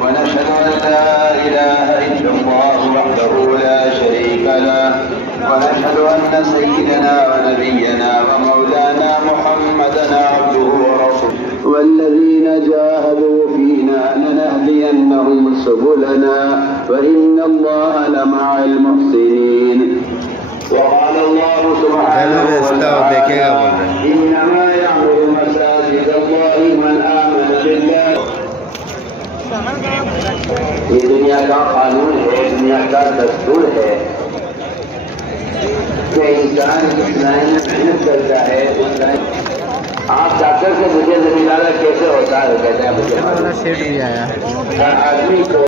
ونشهد أن لا إله إلا الله وحده لا شريك له ونشهد أن سيدنا ونبينا ومولانا محمدا عبده ورسوله والذين جاهدوا فينا لنهدينهم سبلنا وإن الله لمع المحسنين وقال الله سبحانه وتعالى إنما يعمر مساجد الله من آمن بالله یہ دنیا کا قانون ہے دنیا کا دستور ہے کہ انسان جتنا محنت کرتا ہے آپ ڈاکٹر سے مجھے زمیندار کیسے ہوتا ہے کہتے ہیں مجھے آدمی کو